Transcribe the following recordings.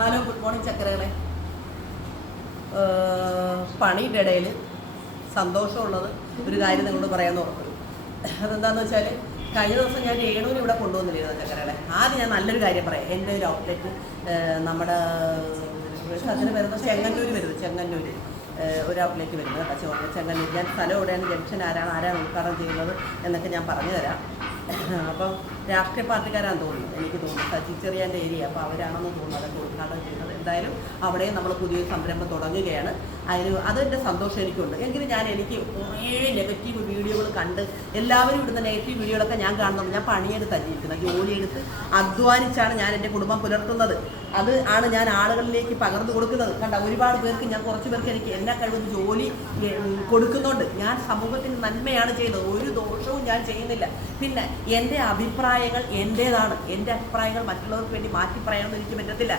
Hello good morning ചക്കരകളെ. പണിയുടെ ഇടയിൽ സന്തോഷമുള്ളത് ഒരു കാര്യം നിങ്ങളോട് പറയാൻ ഓർത്തു അതെന്താണെന്ന് വെച്ചാൽ കഴിഞ്ഞ ദിവസം ഞാൻ രേണുവിന് ഇവിടെ കൊണ്ടുവന്നില്ലായിരുന്നു ചക്കരകളെ. ആദ്യം ഞാൻ നല്ലൊരു കാര്യം പറയാം. എന്റെ ഒരു ഔട്ട്ലെറ്റ് നമ്മുടെ അതിന് വരുന്നത് ചെങ്ങന്നൂർ വരുന്നത് ചെങ്ങന്നൂർ ഒരു ഔട്ട്ലെറ്റ് വരുന്നത് കേട്ടോ പക്ഷേ ചെങ്ങന്നൂർ ഞാൻ സ്ഥലം എവിടെയാണ്? ജംഗ്ഷൻ ആരാണ്? ആരാണ് ഉദ്ഘാടനം ചെയ്യുന്നത്? എന്നൊക്കെ ഞാൻ പറഞ്ഞു തരാം അപ്പം രാഷ്ട്രീയ പാർട്ടിക്കാരാണെന്ന് തോന്നുന്നു എനിക്ക് തോന്നുന്നു സജി ചെറിയാന്റെ ഏരിയ അപ്പോൾ അവരാണെന്ന് തോന്നുന്നു അതൊക്കെ ഉദ്ഘാടനം ചെയ്യുന്നത്. എന്തായാലും അവിടെയും നമ്മൾ പുതിയൊരു സംരംഭം തുടങ്ങുകയാണ്. അതിന് അതെന്റെ സന്തോഷം എനിക്കുണ്ട്. എങ്കിലും ഞാൻ എനിക്ക് കുറേ നെഗറ്റീവ് വീഡിയോകൾ കണ്ട് എല്ലാവരും ഇടുന്ന നെഗറ്റീവ് വീഡിയോകളൊക്കെ ഞാൻ കാണുന്നുണ്ട്. ഞാൻ പണിയെടുത്താണ് ജീവിക്കുന്നത് ജോലിയെടുത്ത് അധ്വാനിച്ചാണ് ഞാൻ എന്റെ കുടുംബം പുലർത്തുന്നത്. അത് ആണ് ഞാൻ ആളുകളിലേക്ക് പകർന്നു കൊടുക്കുന്നത്. കണ്ട ഒരുപാട് പേർക്ക് ഞാൻ കുറച്ച് പേർക്ക് എനിക്ക് എന്നെ കഴിവുന്ന ജോലി കൊടുക്കുന്നുണ്ട്. ഞാൻ സമൂഹത്തിന് നന്മയാണ് ചെയ്യുന്നത്. ഒരു ദോഷവും ഞാൻ ചെയ്യുന്നില്ല. പിന്നെ എന്റെ അഭിപ്രായങ്ങൾ എന്റേതാണ് എന്റെ അഭിപ്രായങ്ങൾ മറ്റുള്ളവർക്ക് വേണ്ടി മാറ്റി പറയണമെന്ന് എനിക്ക് പറ്റത്തില്ല.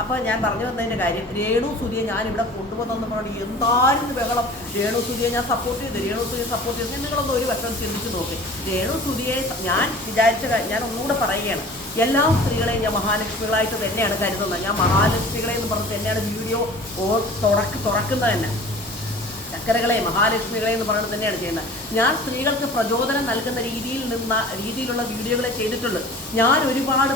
അപ്പോൾ ഞാൻ പറഞ്ഞു വന്നതിന്റെ കാര്യം രേണു സൂര്യ ഞാൻ ഇവിടെ കൊണ്ടുവന്നെന്ന് പറഞ്ഞു എന്തായിരുന്നു ബഹളം? രേണു സുധിയെ ഞാൻ സപ്പോർട്ട് ചെയ്തു രേണു സൂര്യ സപ്പോർട്ട് ചെയ്തു. നിങ്ങളൊന്ന് ഒരു വശം ചിന്തിച്ച് നോക്കി. രേണു സൂര്യയെ ഞാൻ വിചാരിച്ച ഞാൻ ഒന്നുകൂടെ പറയുകയാണ്. എല്ലാ സ്ത്രീകളെയും ഞാൻ മഹാലക്ഷ്മികളായിട്ട് തന്നെയാണ് കരുതുന്നത്. ഞാൻ മഹാലക്ഷ്മികളെ എന്ന് പറഞ്ഞ് തന്നെയാണ് വീഡിയോ ഓ തുറക്ക് തുറക്കുന്നത് തന്നെ. ചക്കരകളെ മഹാലക്ഷ്മികളെ എന്ന് പറയുന്നത് തന്നെയാണ് ചെയ്യുന്നത്. ഞാൻ സ്ത്രീകൾക്ക് പ്രചോദനം നൽകുന്ന രീതിയിൽ നിന്ന രീതിയിലുള്ള വീഡിയോകളെ ചെയ്തിട്ടുള്ളൂ. ഞാൻ ഒരുപാട്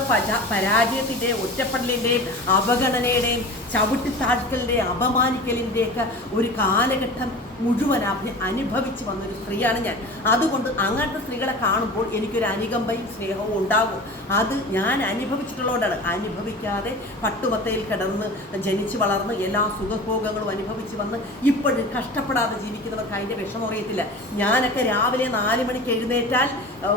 പരാജയത്തിന്റെയും ഒറ്റപ്പെടലിന്റെയും അവഗണനയുടെയും ചവിട്ടിത്താഴ്ത്തലിന്റെയും അപമാനിക്കലിന്റെയൊക്കെ ഒരു കാലഘട്ടം മുഴുവൻ അനുഭവിച്ച് വന്നൊരു സ്ത്രീയാണ് ഞാൻ. അതുകൊണ്ട് അങ്ങനത്തെ സ്ത്രീകളെ കാണുമ്പോൾ എനിക്കൊരു അനുകമ്പയും സ്നേഹവും ഉണ്ടാകും. അത് ഞാൻ അനുഭവിച്ചിട്ടുള്ളതുകൊണ്ടാണ്. അനുഭവിക്കാതെ പട്ടുമത്തയിൽ കിടന്ന് ജനിച്ചു വളർന്ന് എല്ലാ സുഖഭോഗങ്ങളും അനുഭവിച്ച് വന്ന് ഇപ്പോഴും കഷ്ടപ്പെടാതെ ജീവിക്കുന്നവർക്ക് അതിന്റെ വിഷമം അറിയത്തില്ല. ഞാനൊക്കെ രാവിലെ നാല് മണിക്ക് എഴുന്നേറ്റാൽ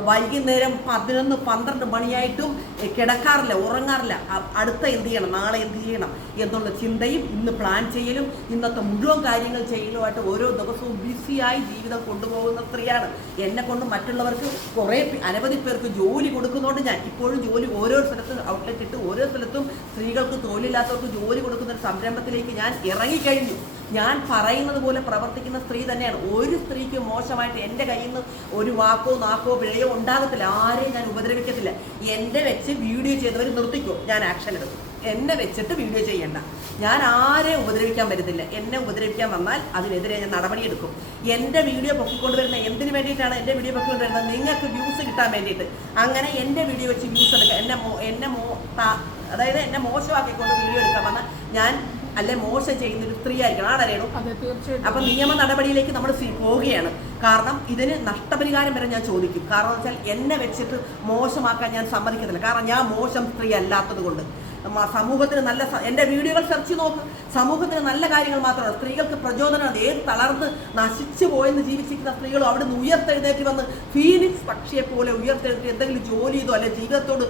വൈകുന്നേരം പതിനൊന്ന് പന്ത്രണ്ട് മണിയായിട്ടും കിടക്കാറില്ല ഉറങ്ങാറില്ല. അടുത്ത എന്ത് ചെയ്യണം? നാളെ എന്ത് ചെയ്യണം? എന്നുള്ള ചിന്തയും ഇന്ന് പ്ലാൻ ചെയ്യലും ഇന്നത്തെ മുഴുവൻ കാര്യങ്ങൾ ചെയ്യലുമായിട്ട് ഓരോ ദിവസവും ബിസിയായി ജീവിതം കൊണ്ടുപോകുന്ന സ്ത്രീയാണ്. എന്നെ കൊണ്ട് മറ്റുള്ളവർക്ക് കുറേ അനവധി പേർക്ക് ജോലി കൊടുക്കുന്നതുകൊണ്ട് ഞാൻ ഇപ്പോഴും ജോലി ഓരോ സ്ഥലത്തും ഔട്ട്ലെറ്റ് ഇട്ട് ഓരോ സ്ഥലത്തും സ്ത്രീകൾക്ക് തൊഴിലില്ലാത്തവർക്ക് ജോലി കൊടുക്കുന്ന ഒരു സംരംഭത്തിലേക്ക് ഞാൻ ഇറങ്ങിക്കഴിഞ്ഞു. ഞാൻ പറയുന്നത് പോലെ പ്രവർത്തിക്കുന്ന സ്ത്രീ തന്നെയാണ്. ഒരു സ്ത്രീക്ക് മോശമായിട്ട് എന്റെ കയ്യിൽ നിന്ന് ഒരു വാക്കോ നാക്കോ പിഴയോ ഉണ്ടാകത്തില്ല. ആരെയും ഞാൻ ഉപദ്രവിക്കത്തില്ല. എന്റെ വെച്ച് വീഡിയോ ചെയ്തവർ നിർത്തിക്കോ. ഞാൻ ആക്ഷൻ എടുക്കും. എന്നെ വെച്ചിട്ട് വീഡിയോ ചെയ്യണ്ട. ഞാൻ ആരെ ഉപദ്രവിക്കാൻ പറ്റത്തില്ല. എന്നെ ഉപദ്രവിക്കാൻ വന്നാൽ അതിനെതിരെ ഞാൻ നടപടിയെടുക്കും. എന്റെ വീഡിയോ പൊക്കിക്കൊണ്ടുവരുന്ന എന്തിനു വേണ്ടിയിട്ടാണ് എന്റെ വീഡിയോ പൊക്കിക്കൊണ്ടുവരുന്നത്? നിങ്ങൾക്ക് വ്യൂസ് കിട്ടാൻ വേണ്ടിയിട്ട്. അങ്ങനെ എന്റെ വീഡിയോ വെച്ച് വ്യൂസ് എടുക്കുക എന്നെ മോ എന്നെ മോ അതായത് എന്നെ മോശമാക്കിക്കൊണ്ട് വീഡിയോ എടുക്കാൻ വന്നാൽ ഞാൻ അല്ലെ മോശം ചെയ്യുന്ന ഒരു സ്ത്രീ ആയിരിക്കണം. അതെ തീർച്ചയായിട്ടും. അപ്പൊ നിയമ നടപടിയിലേക്ക് നമ്മൾ പോവുകയാണ്. കാരണം ഇതിന് നഷ്ടപരിഹാരം വരെ ഞാൻ ചോദിക്കും. കാരണം വെച്ചാൽ എന്നെ വെച്ചിട്ട് മോശമാക്കാൻ ഞാൻ സമ്മതിക്കത്തില്ല. കാരണം ഞാൻ മോശം സ്ത്രീ അല്ലാത്തത് കൊണ്ട് സമൂഹത്തിന് നല്ല എന്റെ വീഡിയോകൾ സെർച്ച് നോക്ക്. സമൂഹത്തിന് നല്ല കാര്യങ്ങൾ മാത്രമാണ്. സ്ത്രീകൾക്ക് പ്രചോദനം അത് ഏത് തളർന്ന് നശിച്ചു പോയെന്ന് ജീവിച്ചിരിക്കുന്ന സ്ത്രീകളും അവിടെ നിന്ന് ഉയർത്തെഴുന്നേറ്റ് വന്ന് ഫീനിക്സ് പക്ഷിയെ പോലെ ഉയർത്തെഴുന്നേറ്റ് എന്തെങ്കിലും ജോലി ചെയ്തോ അല്ലെങ്കിൽ ജീവിതത്തോട്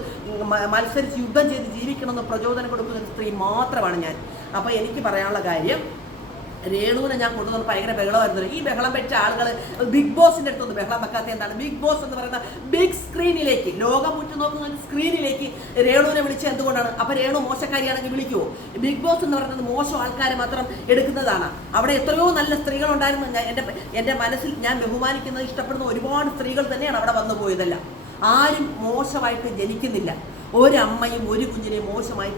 മത്സരിച്ച് യുദ്ധം ചെയ്ത് ജീവിക്കണമെന്ന് പ്രചോദനം കൊടുക്കുന്ന സ്ത്രീ മാത്രമാണ് ഞാൻ. അപ്പോൾ എനിക്ക് പറയാനുള്ള കാര്യം രേണുവിനെ ഞാൻ കൊണ്ടുവന്ന് ഭയങ്കര ബഹളമായിരുന്നു. ഈ ബഹളം വെച്ച ആളുകൾ ബിഗ് ബോസിന്റെ അടുത്തൊന്ന് ബഹളം വെക്കാത്ത എന്താണ്? ബിഗ് ബോസ് എന്ന് പറയുന്ന ബിഗ് സ്ക്രീനിലേക്ക് ലോകം മുറ്റു നോക്കുന്ന ഒരു സ്ക്രീനിലേക്ക് രേണുവിനെ വിളിച്ച എന്തുകൊണ്ടാണ്? അപ്പൊ രേണു മോശക്കാരിയാണെങ്കിൽ വിളിക്കുവോ? ബിഗ് ബോസ് എന്ന് പറയുന്നത് മോശം ആൾക്കാരെ മാത്രം എടുക്കുന്നതാണ്. അവിടെ എത്രയോ നല്ല സ്ത്രീകൾ ഉണ്ടായിരുന്നു ഞാൻ എന്റെ എന്റെ മനസ്സിൽ ഞാൻ ബഹുമാനിക്കുന്നത് ഇഷ്ടപ്പെടുന്ന ഒരുപാട് സ്ത്രീകൾ തന്നെയാണ് അവിടെ വന്നു പോയതല്ല. ആരും മോശമായിട്ട് ജനിക്കുന്നില്ല. ഒരമ്മയും ഒരു കുഞ്ഞിനെ മോശമായി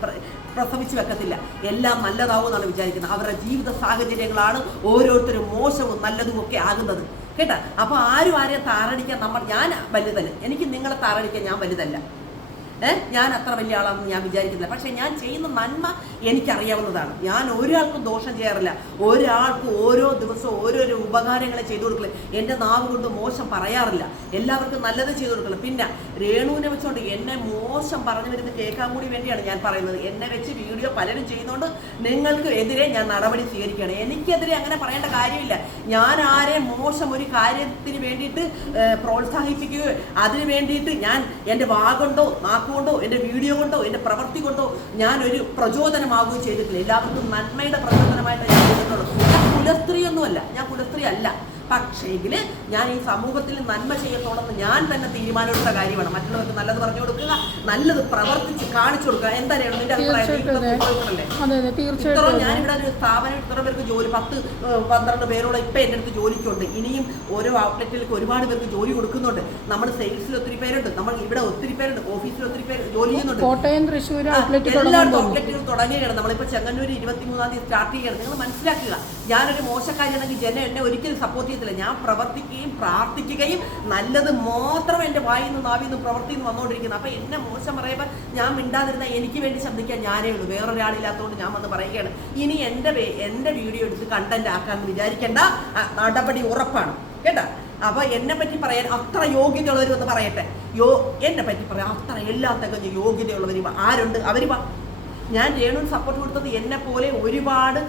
പ്രസവിച്ച് വെക്കത്തില്ല. എല്ലാം നല്ലതാവും എന്നാണ് വിചാരിക്കുന്നത്. അവരുടെ ജീവിത സാഹചര്യങ്ങളാണ് ഓരോരുത്തരും മോശവും നല്ലതും ഒക്കെ ആകുന്നത്. കേട്ടാ? അപ്പോൾ ആരും ആരെയും താറടിക്കാൻ നമ്മൾ ഞാൻ വലുതല്ല. എനിക്ക് നിങ്ങളെ താറടിക്കാൻ ഞാൻ വലുതല്ല. ഞാൻ അത്ര വലിയ ആളാണെന്ന് ഞാൻ വിചാരിക്കുന്നില്ല. പക്ഷേ ഞാൻ ചെയ്യുന്ന നന്മ എനിക്കറിയാവുന്നതാണ്. ഞാൻ ഒരാൾക്കും ദോഷം ചെയ്യാറില്ല. ഒരാൾക്കും ഓരോ ദിവസവും ഓരോരോ ഉപകാരങ്ങളെ ചെയ്തു കൊടുക്കില്ല എന്റെ നാവ് കൊണ്ട് മോശം പറയാറില്ല. എല്ലാവർക്കും നല്ലത് ചെയ്തു കൊടുക്കില്ല പിന്നെ രേണുവിനെ വെച്ചുകൊണ്ട് എന്നെ മോശം പറഞ്ഞു വരുന്ന കേൾക്കാൻ കൂടി വേണ്ടിയാണ് ഞാൻ പറയുന്നത്. എന്നെ വെച്ച് വീഡിയോ പലരും ചെയ്യുന്നതുകൊണ്ട് നിങ്ങൾക്ക് എതിരെ ഞാൻ നടപടി സ്വീകരിക്കുകയാണ്. എനിക്കെതിരെ അങ്ങനെ പറയേണ്ട കാര്യമില്ല. ഞാൻ ആരെ മോശം ഒരു കാര്യത്തിന് വേണ്ടിയിട്ട് പ്രോത്സാഹിപ്പിക്കുകയോ അതിന് വേണ്ടിയിട്ട് ഞാൻ എന്റെ വാഗുകൊണ്ടോ നാക്കുകൊണ്ടോ എന്റെ വീഡിയോ കൊണ്ടോ എന്റെ പ്രവൃത്തി കൊണ്ടോ ഞാൻ ഒരു പ്രചോദനമാവുകയും ചെയ്തിട്ടില്ല. എല്ലാവർക്കും നന്മയുടെ പ്രചോദനമായിട്ട് ഞാൻ ചെയ്തിട്ടുള്ളൂ. ഞാൻ കുലസ്ത്രീ ഒന്നുമല്ല ഞാൻ കുലസ്ത്രീ അല്ല. പക്ഷേങ്കിൽ ഞാൻ ഈ സമൂഹത്തിൽ നന്മ ചെയ്യത്തോളെന്ന് ഞാൻ തന്നെ തീരുമാനമെടുത്ത കാര്യമാണ്. മറ്റുള്ളവർക്ക് നല്ലത് പറഞ്ഞു കൊടുക്കുക നല്ലത് പ്രവർത്തിച്ച് കാണിച്ചു കൊടുക്കുക. എന്തായാലും നിന്റെ അഭിപ്രായം ഞാനിവിടെ ഒരു സ്ഥാപനം ഇത്ര പേർക്ക് ജോലി പത്ത് പന്ത്രണ്ട് പേരോളം ഇപ്പം എന്റെ അടുത്ത് ജോലിക്കുണ്ട്. ഇനിയും ഓരോ ഔട്ട്ലെറ്റിലേക്ക് ഒരുപാട് പേർക്ക് ജോലി കൊടുക്കുന്നുണ്ട്. നമ്മൾ സെയിൽസിൽ ഒത്തിരി പേരുണ്ട്. നമ്മൾ ഇവിടെ ഒത്തിരി പേരുണ്ട്. ഓഫീസിൽ ഒത്തിരി പേര് ജോലി ചെയ്യുന്നുണ്ട്. കോട്ടയം തൃശ്ശൂർ എല്ലാ ഔട്ട്ലെറ്റുകൾ തുടങ്ങിയാണ് നമ്മളിപ്പോൾ ചെങ്ങന്നൂർ ഇരുപത്തി മൂന്നാം തീയതി സ്റ്റാർട്ട് ചെയ്യുകയാണ്. നിങ്ങൾ മനസ്സിലാക്കുക ഞാനൊരു മോശക്കാരിയാണെങ്കിൽ ജനം എന്നെ ഒരിക്കലും സപ്പോർട്ട് ചെയ്യത്തില്ല ഞാൻ പ്രവർത്തിക്കുകയും പ്രാർത്ഥിക്കുകയും നല്ലത് മാത്രം എന്റെ വായിൽ നിന്ന് നാവിൽ നിന്ന് പ്രവർത്തിയിൽ നിന്ന് വന്നുകൊണ്ടിരിക്കുന്നത് അപ്പം എന്നെ മോശം പറയുമ്പോൾ ഞാൻ മിണ്ടാതിരുന്ന എനിക്ക് വേണ്ടി ശബ്ദിക്കാൻ ഞാനേ ഉള്ളൂ. വേറൊരാളില്ലാത്തതുകൊണ്ട് ഞാൻ വന്ന് പറയുകയാണ്. ഇനി എന്റെ എന്റെ വീഡിയോ എടുത്ത് കണ്ടന്റ് ആക്കാമെന്ന് വിചാരിക്കേണ്ട. നടപടി ഉറപ്പാണ്. കേട്ടോ? അപ്പൊ എന്നെ പറ്റി പറയാൻ അത്ര യോഗ്യതയുള്ളവരും ഒന്ന് പറയട്ടെ. യോ എന്നെ പറ്റി പറയാൻ അത്ര എല്ലാ തികഞ്ഞ യോഗ്യതയുള്ളവരും ആരുണ്ട്? അവർ. ഞാൻ രേണു സപ്പോർട്ട് കൊടുത്തത് എന്നെ പോലെ ഒരുപാട്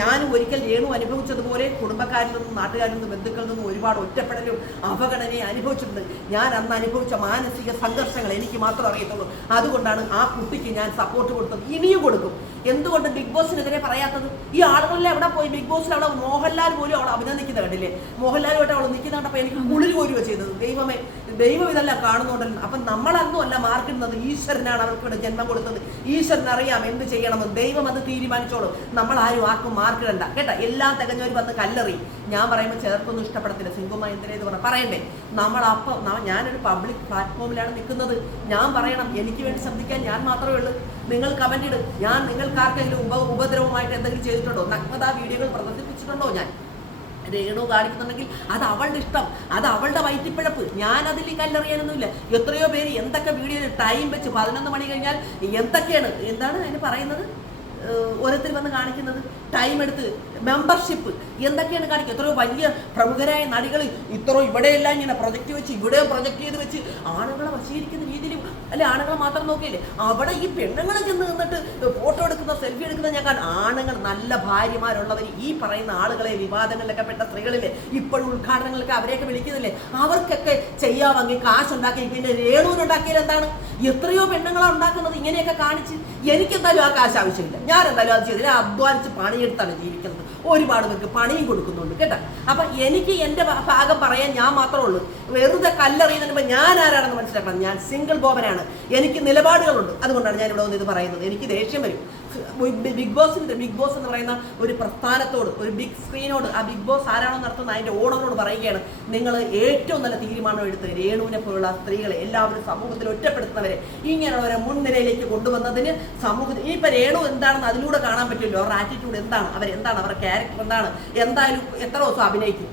ഞാൻ ഒരിക്കൽ രേണു അനുഭവിച്ചതുപോലെ കുടുംബക്കാരിൽ നിന്നും നാട്ടുകാരിൽ നിന്നും ബന്ധുക്കളിൽ നിന്നും ഒരുപാട് ഒറ്റപ്പെടലും അവഗണനയും അനുഭവിച്ചിട്ടുണ്ട്. ഞാൻ അന്ന് അനുഭവിച്ച മാനസിക സംഘർഷങ്ങൾ എനിക്ക് മാത്രം അറിയത്തുള്ളൂ. അതുകൊണ്ടാണ് ആ കുട്ടിക്ക് ഞാൻ സപ്പോർട്ട് കൊടുത്തത്. ഇനിയും കൊടുക്കും. എന്തുകൊണ്ട് ബിഗ് ബോസിനെതിരെ പറയാത്തത്? ഈ ആളുകളെല്ലാം എവിടെ പോയി? ബിഗ് ബോസിൽ അവിടെ മോഹൻലാൽ പോലും അവൾ അഭിനന്ദിക്കുന്നത് കണ്ടില്ലേ? മോഹൻലാലുമായിട്ട് അവൾ നിൽക്കുന്ന കണ്ടപ്പോൾ എനിക്ക് കുളിര് കോരുക ചെയ്തത്. ദൈവമേ ദൈവം ഇതെല്ലാം കാണുന്നുണ്ടല്ലോ അപ്പം നമ്മളൊന്നും അല്ല മാർക്കിടുന്നത് ഈശ്വരനാണ് അവർക്ക് ഇവിടെ ജന്മം കൊടുത്തത്. ഈശ്വരൻ അറിയാം എന്ത് ചെയ്യണമെന്ന്. ദൈവം അത് തീരുമാനിച്ചോളും. നമ്മൾ ആരും ആർക്കും മാർക്കിടണ്ട. കേട്ടോ? എല്ലാം തികഞ്ഞവർ വന്ന് കല്ലെറി ഞാൻ പറയുമ്പോൾ ചേർത്തൊന്നും ഇഷ്ടപ്പെടത്തില്ല. സിംഗുമ എന്തിനാ ഇത് പറഞ്ഞു പറയണ്ടേ? നമ്മൾ അപ്പം ഞാനൊരു പബ്ലിക് പ്ലാറ്റ്ഫോമിലാണ് നിൽക്കുന്നത്. ഞാൻ പറയണം. എനിക്ക് വേണ്ടി ശ്രദ്ധിക്കാൻ ഞാൻ മാത്രമേ ഉള്ളൂ. നിങ്ങൾ കമന്റ് ഇട്. ഞാൻ നിങ്ങൾക്കാർക്കെങ്കിലും ഉപ ഉപദ്രവമായിട്ട് എന്തെങ്കിലും ചെയ്തിട്ടുണ്ടോ? നഗ്നതാ വീഡിയോകൾ പ്രദർശിപ്പിച്ചിട്ടുണ്ടോ ഞാൻ? രേണു കാണിക്കുന്നുണ്ടെങ്കിൽ അത് അവളുടെ ഇഷ്ടം. അത് അവളുടെ വയറ്റിപ്പിഴപ്പ് ഞാൻ അതിൽ കല്ലെറിയാനൊന്നുമില്ല. എത്രയോ പേര് എന്തൊക്കെ വീഡിയോ ടൈം വെച്ച് പതിനൊന്ന് മണി കഴിഞ്ഞാൽ എന്തൊക്കെയാണ്? എന്താണ് അതിന് പറയുന്നത്? ഓരോരുത്തർ വന്ന് കാണിക്കുന്നത്. ടൈം എടുത്ത് മെമ്പർഷിപ്പ് എന്തൊക്കെയാണ് കാണിക്കുക? എത്രയോ വലിയ പ്രമുഖരായ നടികൾ ഇത്രയോ ഇവിടെയെല്ലാം ഇങ്ങനെ പ്രൊജക്റ്റ് വെച്ച് ഇവിടെ പ്രൊജക്റ്റ് ചെയ്ത് വെച്ച് ആണുങ്ങളെ വശീകരിക്കുന്ന രീതിയിൽ അല്ലെ ആണുങ്ങളെ മാത്രം നോക്കിയില്ലേ? അവിടെ ഈ പെണ്ണുങ്ങളെ ചെന്ന് നിന്നിട്ട് ഫോട്ടോ എടുക്കുന്ന സെൽഫി എടുക്കുന്ന ഞാൻ കാണും. ആണുങ്ങൾ നല്ല ഭാര്യമാരുള്ളവർ ഈ പറയുന്ന ആളുകളെ വിവാദങ്ങളിലൊക്കെ പെട്ട സ്ത്രീകളില്ലേ ഇപ്പോഴും ഉദ്ഘാടനങ്ങളൊക്കെ അവരെയൊക്കെ വിളിക്കുന്നില്ലേ? അവർക്കൊക്കെ ചെയ്യാമെങ്കിൽ കാശുണ്ടാക്കി പിന്നെ രേണുവിനുണ്ടാക്കിയാൽ എന്താണ്? എത്രയോ പെണ്ണുങ്ങളാണ് ഉണ്ടാക്കുന്നത് ഇങ്ങനെയൊക്കെ കാണിച്ച് എനിക്കെന്തായാലും ആ കാശ് ആവശ്യമില്ല. ഞാൻ എന്തായാലും അത് ചെയ്തില്ല അധ്വാനിച്ച് പണിയെടുത്താണ് ജീവിക്കുന്നത്. ഒരുപാട് പേർക്ക് പണിയും കൊടുക്കുന്നുണ്ട് കേട്ടോ. അപ്പൊ എനിക്ക് എന്റെ ഭാഗം പറയാൻ ഞാൻ മാത്രമേ ഉള്ളൂ. വെറുതെ കല്ലെറിയുന്നതിന് ഞാൻ ആരാണെന്ന് മനസ്സിലാക്കണം? ഞാൻ സിംഗിൾ ബോബനാണ് എനിക്ക് നിലപാടുകളുണ്ട്. അതുകൊണ്ടാണ് ഞാൻ ഇവിടെ വന്ന് ഇത് പറയുന്നത്. എനിക്ക് ദേഷ്യം വരും. ബിഗ് ബോസിന്റെ ബിഗ് ബോസ് എന്ന് പറയുന്ന ഒരു പ്രസ്ഥാനത്തോട് ഒരു ബിഗ് സ്ക്രീനോട് ആ ബിഗ് ബോസ് ആരാണോ നടത്തുന്ന അതിന്റെ ഓണറോട് പറയുകയാണ്. നിങ്ങൾ ഏറ്റവും നല്ല തീരുമാനം എടുത്ത് രേണുവിനെ പോലുള്ള സ്ത്രീകളെ എല്ലാവരും സമൂഹത്തിൽ ഒറ്റപ്പെടുത്തുന്നവരെ ഇങ്ങനെയുള്ളവരെ മുൻനിരയിലേക്ക് കൊണ്ടുവന്നതിന് സമൂഹത്തിൽ ഇനിയിപ്പോ രേണു എന്താണെന്ന് അതിലൂടെ കാണാൻ പറ്റില്ലോ അവരുടെ ആറ്റിറ്റ്യൂഡ് എന്താണ്? അവരെന്താണ് അവരുടെ ക്യാരക്ടർ എന്താണ്? എന്തായാലും എത്ര ദിവസം അഭിനയിക്കും?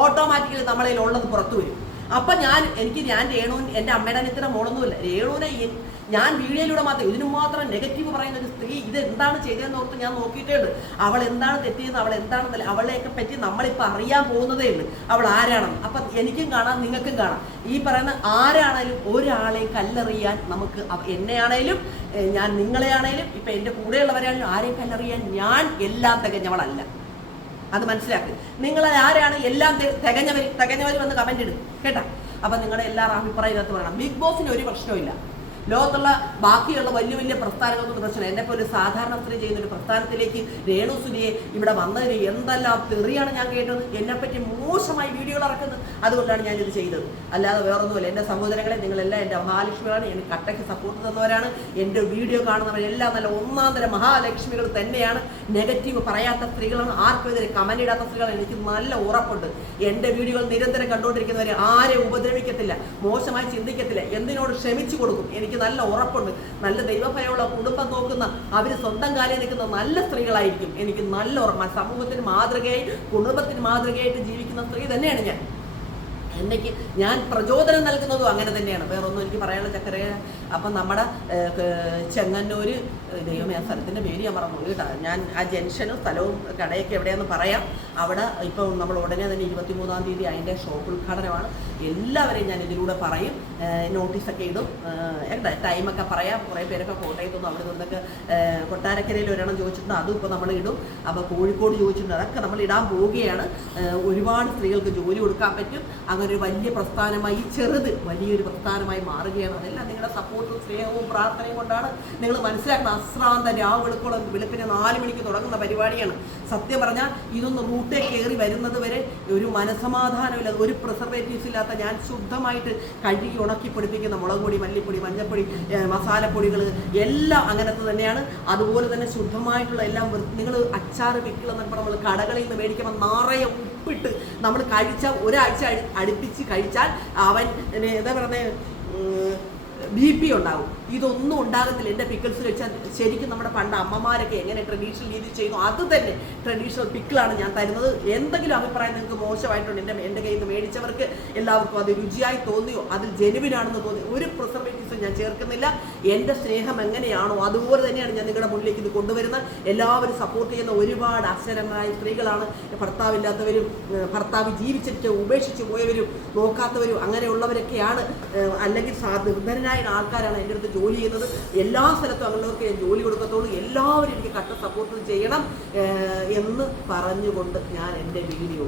ഓട്ടോമാറ്റിക്കലി നമ്മളതിൽ ഉള്ളത് പുറത്തു വരും. അപ്പൊ ഞാൻ എനിക്ക് ഞാൻ രേണുവിൻ എന്റെ അമ്മയുടെ അനിയത്തിന്റെ മോളൊന്നുമില്ല. രേണുവിനെ ഞാൻ വീഡിയോയിലൂടെ മാത്രം ഇതിനു മാത്രം നെഗറ്റീവ് പറയുന്ന ഒരു സ്ത്രീ ഇത് എന്താണ് ചെയ്തതെന്ന് ഓർത്ത് ഞാൻ നോക്കിയിട്ടേ അവൾ എന്താണ് തെറ്റിയെന്ന് അവൾ എന്താണ് അവളെയൊക്കെ പറ്റി നമ്മളിപ്പോൾ അറിയാൻ പോകുന്നതേ ഉള്ളൂ. അവൾ ആരാണെന്ന്. അപ്പം എനിക്കും കാണാം നിങ്ങൾക്കും കാണാം. ഈ പറയുന്ന ആരാണേലും ഒരാളെ കല്ലെറിയാൻ നമുക്ക് എന്നെയാണേലും ഞാൻ നിങ്ങളെയാണേലും ഇപ്പം എന്റെ കൂടെയുള്ളവരാണെങ്കിലും ആരെയും കല്ലെറിയാൻ ഞാൻ എല്ലാം തികഞ്ഞവളല്ല. അത് മനസ്സിലാക്കി. നിങ്ങൾ ആരാണ് എല്ലാം തികഞ്ഞവർ തികഞ്ഞവർ വന്ന് കമന്റ് ഇടും. കേട്ടാ? അപ്പൊ നിങ്ങളുടെ എല്ലാവരും അഭിപ്രായം ഇതിനകത്ത് പറയണം. ബിഗ് ബോസിന് ഒരു പ്രശ്നമില്ല ലോകത്തുള്ള ബാക്കിയുള്ള വലിയ വലിയ പ്രസ്ഥാനങ്ങൾക്കൊന്നും പ്രശ്നം. എന്നെ പോലെ സാധാരണ സ്ത്രീ ചെയ്യുന്ന ഒരു പ്രസ്ഥാനത്തിലേക്ക് രേണു സുനിയെ ഇവിടെ വന്നതിന് എന്തെല്ലാം തെറിയാണ് ഞാൻ കേട്ടത് എന്നെപ്പറ്റി മോശമായി വീഡിയോകൾ ഇറക്കുന്നത്. അതുകൊണ്ടാണ് ഞാൻ ഇത് ചെയ്തത്. അല്ലാതെ വേറൊന്നുമില്ല. എന്റെ സഹോദരങ്ങളെ നിങ്ങളെല്ലാം എന്റെ മഹാലക്ഷ്മികളാണ്. എനിക്ക് കട്ടയ്ക്ക് സപ്പോർട്ട് തന്നവരാണ്. എന്റെ വീഡിയോ കാണുന്നവരെല്ലാം നല്ല ഒന്നാം തരം മഹാലക്ഷ്മികൾ തന്നെയാണ്. നെഗറ്റീവ് പറയാത്ത സ്ത്രീകളാണ്. ആർക്കും ഇതിന് കമന്റ് ഇടാത്ത സ്ത്രീകളാണ്. എനിക്ക് നല്ല ഉറപ്പുണ്ട്. എന്റെ വീഡിയോകൾ നിരന്തരം കണ്ടുകൊണ്ടിരിക്കുന്നവരെ ആരെ ഉപദ്രവിക്കത്തില്ല. മോശമായി ചിന്തിക്കത്തില്ല. എന്തിനോട് ക്ഷമിച്ചു കൊടുക്കും? എനിക്ക് നല്ല ഉറപ്പുണ്ട്. നല്ല ദൈവഭയമുള്ള കുടുംബം നോക്കുന്ന അവർ സ്വന്തം കാലിൽ നിൽക്കുന്ന നല്ല സ്ത്രീകളായിരിക്കും. എനിക്ക് നല്ല ഉറപ്പ സമൂഹത്തിന് മാതൃകയായി കുടുംബത്തിന് മാതൃകയായിട്ട് ജീവിക്കുന്ന സ്ത്രീ തന്നെയാണ് ഞാൻ. എനിക്ക് ഞാൻ പ്രചോദനം നൽകുന്നതും അങ്ങനെ തന്നെയാണ്. വേറൊന്നും എനിക്ക് പറയാനുള്ള ചക്കര അപ്പം നമ്മുടെ ചെങ്ങന്നൂർ ദൈവമേ ആ സ്ഥലത്തിന്റെ പേര് ഞാൻ മറന്നു കേട്ടോ. ഞാൻ ആ ജംഗ്ഷനും സ്ഥലവും കടയൊക്കെ എവിടെയെന്ന് പറയാം. അവിടെ ഇപ്പം നമ്മൾ ഉടനെ തന്നെ ഇരുപത്തിമൂന്നാം തീയതി അതിന്റെ ഷോപ്പ് ഉദ്ഘാടനമാണ്. എല്ലാവരെയും ഞാൻ ഇതിലൂടെ പറയും. നോട്ടീസൊക്കെ ഇടും. എന്താ ടൈമൊക്കെ പറയാം. കുറേ പേരൊക്കെ കോട്ടയത്ത് നിന്ന് അവിടെ നിന്നൊക്കെ കൊട്ടാരക്കരയിൽ ഒരെണ്ണം ചോദിച്ചിട്ടുണ്ട്. അതും ഇപ്പോൾ നമ്മൾ ഇടും. അപ്പോൾ കോഴിക്കോട് ചോദിച്ചിട്ടുണ്ട്. അതൊക്കെ നമ്മൾ ഇടാൻ പോവുകയാണ്. ഒരുപാട് സ്ത്രീകൾക്ക് ജോലി കൊടുക്കാൻ പറ്റും. അങ്ങനെ അതൊരു വലിയ പ്രസ്ഥാനമായി ചെറുത് വലിയൊരു പ്രസ്ഥാനമായി മാറുകയാണ്. അതെല്ലാം നിങ്ങളുടെ സപ്പോർട്ടും സ്നേഹവും പ്രാർത്ഥനയും കൊണ്ടാണ് നിങ്ങൾ മനസ്സിലാക്കുന്ന അശ്രാന്ത രാവുകൾക്കുള്ള വെളുപ്പിന് നാല് മണിക്ക് തുടങ്ങുന്ന പരിപാടിയാണ്. സത്യം പറഞ്ഞാൽ ഇതൊന്ന് റൂട്ടേ കയറി വരുന്നത് വരെ ഒരു മനസമാധാനമില്ല ഒരു പ്രിസർവേറ്റീവ്സ് ഇല്ലാത്ത ഞാൻ ശുദ്ധമായിട്ട് കഴുകി ഉണക്കി പൊടിപ്പിക്കുന്ന മുളക് പൊടി മല്ലിപ്പൊടി മഞ്ഞൾപ്പൊടി മസാലപ്പൊടികൾ എല്ലാം അങ്ങനത്തെ തന്നെയാണ്. അതുപോലെ തന്നെ ശുദ്ധമായിട്ടുള്ള എല്ലാം നിങ്ങൾ അച്ചാറ് പിക്കിൾ എന്നൊക്കെ നമ്മൾ കടകളിൽ നിന്ന് മേടിക്കുമ്പോൾ നിറയെ ഉപ്പിട്ട് നമ്മൾ കഴിച്ച ഒരാഴ്ച അടി- അടുപ്പിച്ച് കഴിച്ചാൽ അവൻ എന്താ പറയുന്നത് ബി പി ഉണ്ടാവും. ഇതൊന്നും ഉണ്ടാകത്തില്ല. എന്റെ പിക്കിൾസ് വെച്ചാൽ ശരിക്കും നമ്മുടെ പണ്ട് അമ്മമാരൊക്കെ എങ്ങനെ ട്രഡീഷണൽ രീതി ചെയ്യുന്നു അത് തന്നെ ട്രഡീഷണൽ പിക്കിളാണ് ഞാൻ തരുന്നത്. എന്തെങ്കിലും അഭിപ്രായം നിങ്ങൾക്ക് മോശമായിട്ടുണ്ട് എന്റെ എന്റെ കയ്യിൽ നിന്ന് മേടിച്ചവർക്ക് എല്ലാവർക്കും അത് രുചിയായി തോന്നിയോ? അതിൽ ജെനുവിനാണെന്ന് തോന്നി ഒരു പ്രിസർവേറ്റീവ്സും ഞാൻ ചേർക്കുന്നില്ല. എന്റെ സ്നേഹം എങ്ങനെയാണോ അതുപോലെ തന്നെയാണ് ഞാൻ നിങ്ങളുടെ മുന്നിലേക്ക് ഇത് കൊണ്ടുവരുന്നത്. എല്ലാവരും സപ്പോർട്ട് ചെയ്യുന്ന ഒരുപാട് അക്ഷരമായ സ്ത്രീകളാണ്. ഭർത്താവില്ലാത്തവരും ഭർത്താവ് ജീവിച്ചിട്ട് ഉപേക്ഷിച്ച് പോയവരും നോക്കാത്തവരും അങ്ങനെയുള്ളവരൊക്കെയാണ്. അല്ലെങ്കിൽ നിർധനരായ ആൾക്കാരാണ് എന്റെ അടുത്ത് ജോലി ചെയ്യുന്നത്. എല്ലാ സ്ഥലത്തും അങ്ങനെയുള്ളവർക്ക് ഞാൻ ജോലി കൊടുക്കത്തുള്ളൂ എല്ലാവരും എനിക്ക് കട്ട സപ്പോർട്ട് ചെയ്യണം എന്ന് പറഞ്ഞുകൊണ്ട് ഞാൻ എന്റെ വീഡിയോ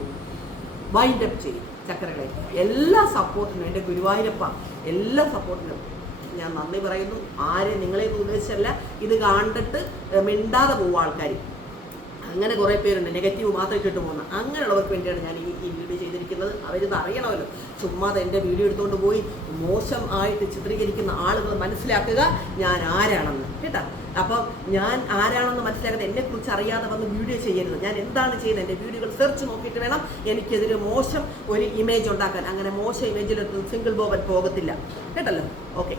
വൈൻഡ് അപ്പ് ചെയ്യും ചക്കരകളെ എല്ലാ സപ്പോർട്ടിനും എന്റെ ഗുരുവായൂരപ്പ എല്ലാ സപ്പോർട്ടിനും ഞാൻ നന്ദി പറയുന്നു. ആരെ നിങ്ങളെ ഉദ്ദേശിച്ചല്ല ഇത് കണ്ടിട്ട് മിണ്ടാതെ പോവുക ആൾക്കാർ അങ്ങനെ കുറേ പേരുണ്ട്. നെഗറ്റീവ് മാത്രം ഇട്ടിട്ട് അങ്ങനെയുള്ളവർക്ക് വേണ്ടിയാണ് ഞാൻ ഈ ചെയ്തിരിക്കുന്നത് അവരിത് അറിയണമല്ലോ ചുമ്മാതെ എന്റെ വീഡിയോ എടുത്തുകൊണ്ട് പോയി മോശം ആയിട്ട് ചിത്രീകരിക്കുന്ന ആളുകൾ മനസ്സിലാക്കുക ഞാൻ ആരാണെന്ന് കേട്ടാ? അപ്പം ഞാൻ ആരാണെന്ന് മനസ്സിലാക്കുന്നത് എന്നെക്കുറിച്ച് അറിയാതെ വന്ന് വീഡിയോ ചെയ്യരുത്. ഞാൻ എന്താണ് ചെയ്യുന്നത്? എന്റെ വീഡിയോകൾ സെർച്ച് നോക്കിയിട്ട് വേണം എനിക്കെതിരെ മോശം ഒരു ഇമേജ് ഉണ്ടാക്കാൻ. അങ്ങനെ മോശം ഇമേജിലെടുത്ത് സിംഗിൾ ബോബൻ പോകത്തില്ല. കേട്ടല്ലോ? ഓക്കെ